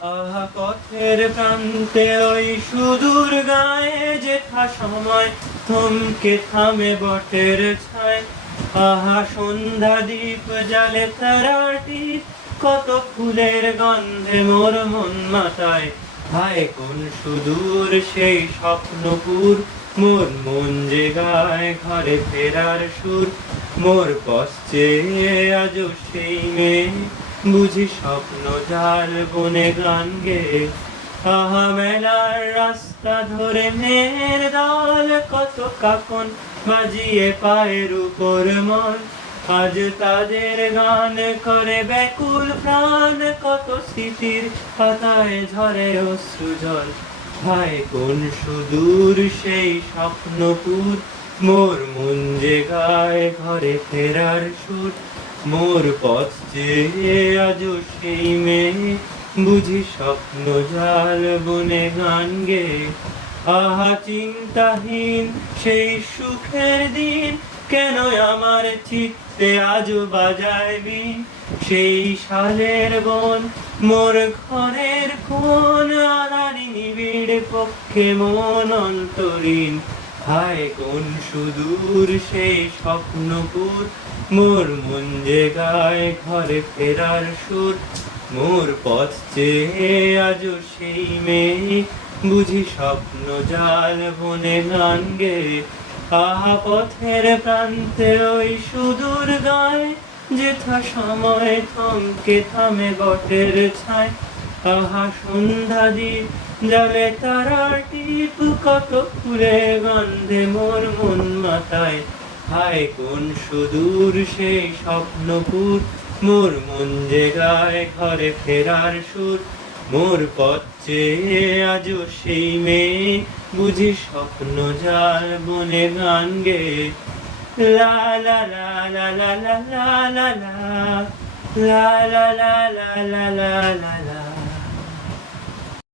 আহা পথের প্রান্তে ওই সুদূর গায়ে যেথা সময় থমকে থামে বটের ছায়। আহা সন্ধ্যা দ্বীপ জালে তারাটি, কত ফুলের গন্ধে মোর মন মাতায়। হায় কোন সুদূর সেই স্বপ্নপুর, মোর মন যে গায় ঘরে ফেরার সুর। মোর পথ চেয়ে আজও সেই মেয়ে, বুঝি স্বপ্ন যার বনে গান গে। আহা মেলার রাস্তা ধরে মেয়ের দল, কত কাকন বাজিয়ে পায়ের উপর মন। আজ তাদের গান করে ব্যাকুল প্রাণ, কত স্মৃতির পাতায় ঝরে অশ্রু জল। হায় কোন সুদূর সেই স্বপ্নপুর, মোর মন যে গায় ঘরে ফেরার সুর। মোর পথ চেয়ে আজও সেই মেয়ে, বুঝি স্বপ্ন জাল বনে গান গে। আহা চিন্তাহীন সেই সুখের দিন, কেন আমার চিত্তে আজও বাজায় বিন। সেই সালের বন মোর ঘরের কোন, আধারি নিবিড় পক্ষে মন অন্তরীণ। হায় কোন সুদূর সেই স্বপ্নপুর, মোর মন যে গায় ঘরে ফেরার সুর। মোর পথ চেয়ে আজও সেই মেয়ে, বুঝি স্বপ্ন জাল বনে গান গে। আহা পথের প্রান্তে ওই সুদূর গায়ে যেথা সময় থমকে থামে বটের ছায়। আহা সন্ধ্যা দ্বীপ জালে তারার টিপ, কত ফুলে গন্ধে মোর মন মাতায়। হায় কোন সুদূর সেই স্বপ্নপুর, মোর মন যে গায় ঘরে ফেরার সুর। মোর পথ চেয়ে আজও সেই মেয়ে, বুঝি স্বপ্ন জাল বনে গান গে। লা লা লা লা লা লা লা লা লা লা লা লা লা লা লা লা।